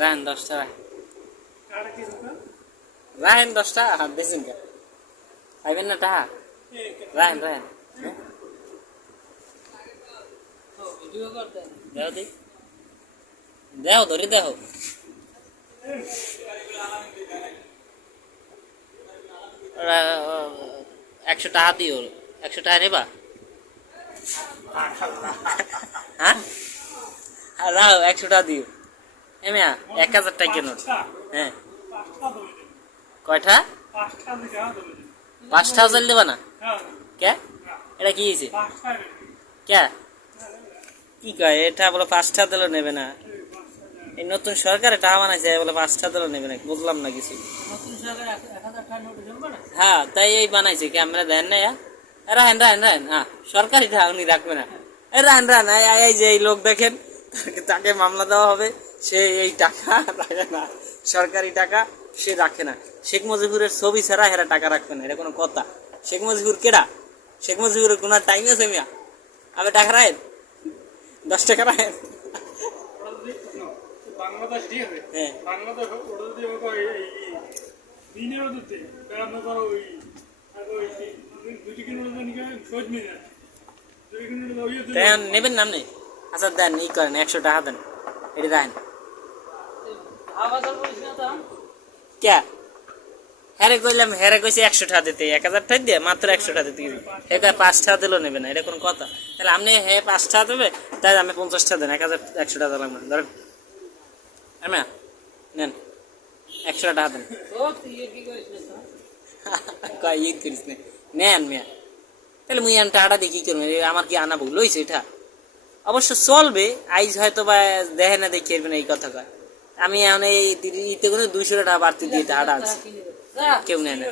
রাহেন 10টা রাহেন 10টা বেশি না পাইবেন না টাকা রাহেন রাহেন দেও দি দেও ধরে দেও 100 টাকা দিও 100 টাকা নেবা হ্যাঁ রাও 100 টাকা দিও এমিয়া 1000 টাকা নোট হ্যাঁ কয়টা 5000 দেবা না কে এটা কি হইছে কে কি কয় এটা বলে 5টা দিলে নেবে না এই নতুন সরকার টাকা বানাইছে বলে 5টা দিলে নেবে না বুঝলাম না কিছু নতুন সরকার 1000 টাকা নোট জমবে না হ্যাঁ তাই এই বানাইছে কি আমরা দেন না রাহেন রাহেন রাহেন হ্যাঁ সরকারি টাকা উনি রাখবে না রাহেন রাহেন এই যে এই লোক দেখেন তাকে মামলা দেওয়া হবে সে এই টাকা রাখে না সরকারি টাকা সে রাখে না শেখ মুজিবুরের ছবি ছাড়া হেরা টাকা রাখবে না এটা কোনো কথা শেখ মুজিবুর কেডা শেখ মুজিবুরের কোনো টাইম আছে মিয়া আমি টাকা রাখেন 10 টাকা রাখেন বাংলাদেশ দিয়ে হবে হ্যাঁ বাংলাদেশ ওটা দিয়ে এই দিনের দিতে আমরা করো ওই দুই কিলোমিটার নিকে সহজ মিল না 2 কিলোমিটার ওই দেন নেবেন নাম নেই আচ্ছা দেন ই করেন 100 টাকা দেন এটা দেন আবাজার বলিস না তো কে হেরে কইলাম হেরে কইছে 100 টাকা দিতে 1000 টাকা দিয়ে মাত্র 100 টাকা দিতে হে কয় 5 টাকা দিলো নেবে না এটা কোন কথা তাহলে আপনি হে 5 টাকা দেবে তাই আমি 50 টাকা দেন 100 টাকা লাগবে না ধরেন আমি নেন 100 টাকা দেন ও তুই কি করিস না কই ই করিস না নেন মিয়া তাহলে মুই আন টাকাটা দিয়ে কি করব আমার কি আনা ভুল হইছে এটা অবশ্য চলবে আইজ হয়তো বা দেখে না দেখে না এই কথা কয় আমি এখন এই ইতে করে 200 টাকা বাড়তি দিয়ে টাকাটা আছে কেউ নেয় না